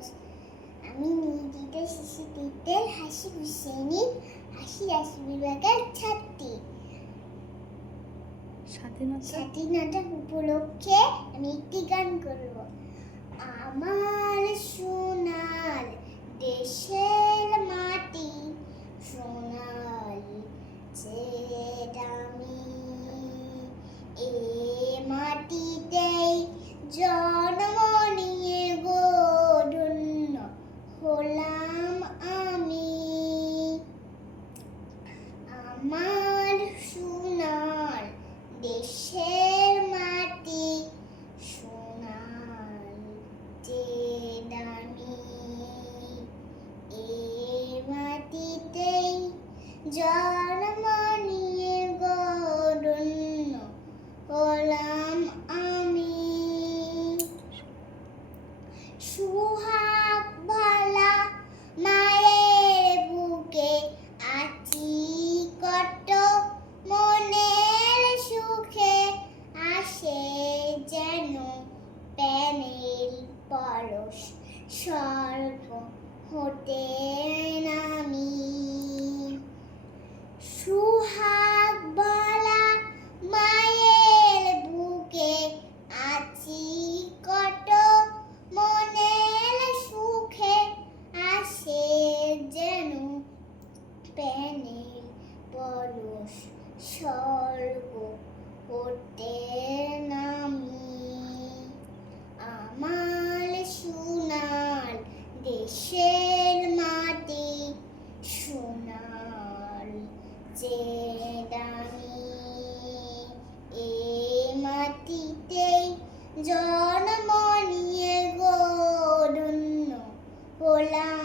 পরশ। আমি নির্দিতে শিশুটিদের হাসি হুসেনি হাসি রাশি বিভাগের ছাত্রী। স্বাধীনতা উপলক্ষে আমি একটি গান করব। আমার সোনার দেশের মাটি সোনালি যে দামি, এ মাটিতেই জন্ম নিয়ে গো ধন্য হলাম আমি। আমার সোনার দেশের মাটি সোনালি যে দামি, এ মাটিতেই জন্ম নিয়ে গো ধন্য হলাম আমি। সুহাগ ভালা মায়ের বুকে আছি কত, মনের সুখে আসে যেন প্রাণের পরশ, স্বর্গ হতে নামি। সুহাগ ভালা মায়ের বুকে আছি কত, মনের সুখে আসে যেন প্রাণের পরশ, স্বর্গ হতে নামি। আমার সোনার দেশের মাটি সোনালি যে দামি, এ মাটিতেই জন্ম নিয়ে গো ধন্য হলাম